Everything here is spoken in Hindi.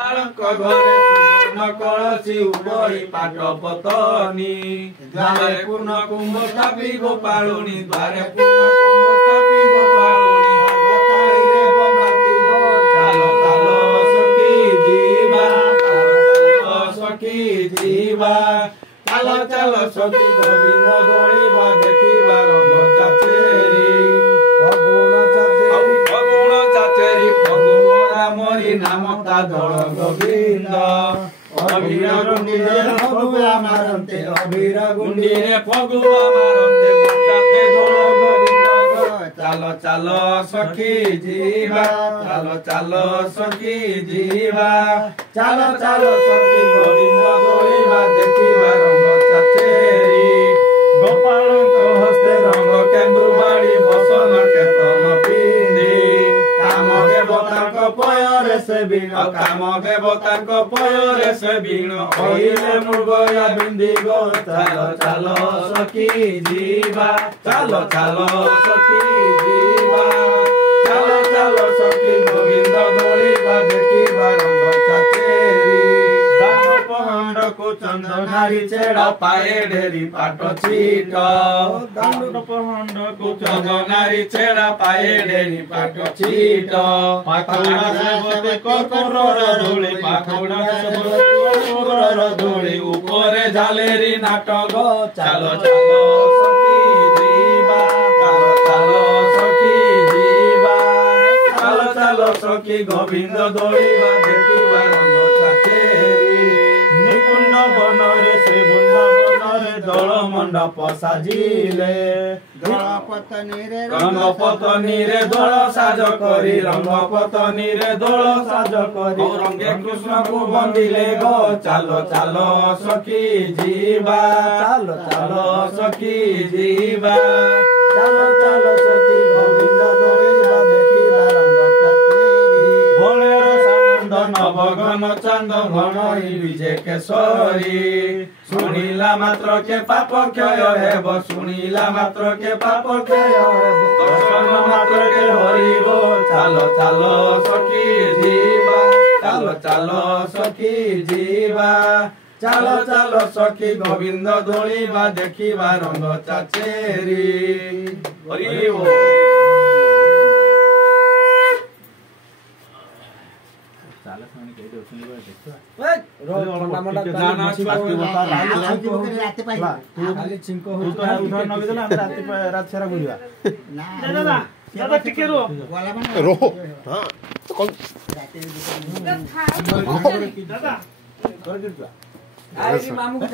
घरे सुवर्ण कलसी उपरि पाट पतनी द्वारे पूर्ण कुंभ स्थापी गोपालुनी द्वारे पूर्ण कुंभ स्थापी गोपालुनी हरताईरे बंदाती चालो चालो सखी जीवा चालो सखी जीवा चालो चालो सखी गोविंद दौड़ीबा देखिबा रंग चाचेरी फगुण चाचेरी फगुण रामरी नाम ता दल गोविंद अबीर गुंडीरे फगुआ मारंते अबीर गुंडीरे फगुआ मारंते बचाते दल गोविंद चालो चालो सखी जीवा चालो चालो सखी जीवा चालो चालो सखी गोविंद दौड़ीबा देखिबा रंग चाचेरी गोपाल हस्ते रंग केंदु बाड़ी बसन केतन पिंदी काम देवता पयरे से बीण काम देवता पयरे से बीण ओइले मुर्गया बिंदी गो चालो चालो सखी जीवा चालो चालो सखी जीवा चालो चालो सखी गोविंद दौड़ीबा देखिबा रंग चाचेरी दान पहंड को चंदनारी छेड़ा पाए ढेरी पाट चीट दान पहंड को चंदनारी छेड़ा पाए ढेरी पाट चीट पाखुड़ा सेवते ककोरर धूली पाखुड़ा सेवते ककोरर धूली ऊपरे झालेरी नाटक चालो चालो सखी जीवा चालो चालो सखी जीवा चालो चालो सखी गोविंद दौड़ीबा देखिबा रंग चाचेरी निकुंड बनरे श्री बृंदावनरे दल मंडप साजिले रंगपतनी रे दल साज करी रंगपतनी रे दल साज करी रंगे कृष्ण को बंदिले गो चालो चालो सखी जीवा चालो चालो सखी जीवा चालो चालो सखी गोविंद दौड़ीबा देखिबा रंग चाचेरी बोलेर सानंद नवघन चांद घन विजय केशरी सुनिला मात्र के पाप क्षय हेब सुनिला मात्र के पाप क्षय हेब दर्शन मात्र के हरि गो चालो चालो सखी जीवा चालो चालो सखी जीवा चालो चालो सखी गोविंद दौड़ीबा देखिबा रंग चाचेरी हरि बोल चाले सामने कहि दो सुनिबा देखतो रो मंडा जाना बाकी बता राते पाई खाली चिंको हो तो उधर न देला हम रात सारा घुरिया ना दादा दादा टिके रो हां तो कौन दादा कर दिया आई मामू को